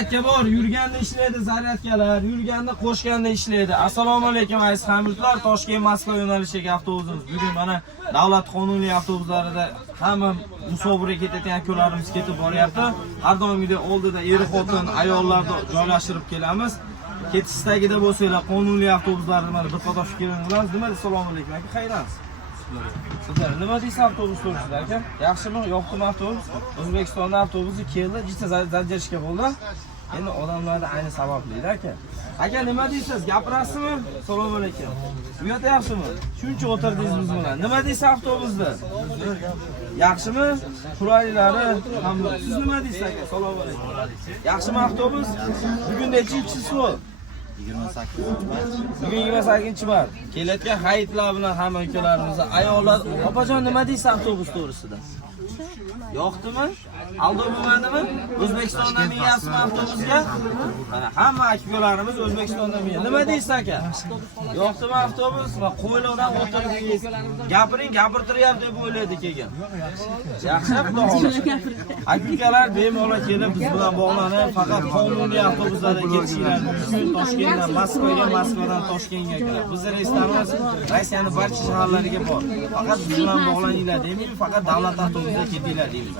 Aka bor, yurganda ishlaydi, zaryadkalar, yurganda qo'shganda ishlaydi. Assalomu alaykum aziz hamyurtlar. Toshkent Moskva yo'nalishidagi avtobusimiz bugun mana davlat qonuniy avtobuslarida hamma musofirga ketayotgan kunlarimiz ketib boryapti. Har doimgidek oldida er-xotin, ayollarni joylashtirib kelamiz. Ketishdagida bo'lsanglar qonuniy avtobuslarni mana bir qator fikrlaringizni bilamiz. Nima deysiz? Assalomu alaykum aka, xayrasiz. Sizlar nima deysiz avtobus to'g'risida aka? Yaxshimi, yo'qmi avtobus? O'zbekistonda avtobusi keldi, jitta zadержка bo'ldi. Endi odamlarda ayni sababli aka. Aka nima deysiz? Gapirasizmi? Assalomu alaykum. Uyatyapsizmi? Shuncha o'tirdingiz biz bilan. Nima deysiz avtobusda? Yaxshimi? Qulaylari hamda. Siz nima deysiz aka? Assalomu alaykum. Yaxshimi avtobus? Bugun nechinchi so'l? 28. Bugun 28-mart. Kelayotgan hayitlar bilan hamma ukalarimiz, ayollar, opajon nima deysiz avtobus to'g'risida? Yo'qdimi? Aldovmadimi? O'zbekistondan miyasizmi avtobusga? Mana hamma akalarimiz O'zbekistondan miya. Nima deysiz aka? Yo'qdimi avtobus? Va qo'ylardan o'tirdingiz. Gapiring, gapirtiryapti deb o'ylaydi keyin. Yaxshi, xudo xohlasa. Akalar bemalol kelib biz bilan bog'lanib, faqat qonuniy avtobuslarda ketishinglarni mumkin. Toshkentdan Moskvaga, Moskvadan Toshkentga keladi. Bizning reyslarimiz Rossiyaning barcha shaharlariga bor. Faqat biz bilan bog'laninglar demaymi, faqat davlat avtobusida ketinglar deymiz.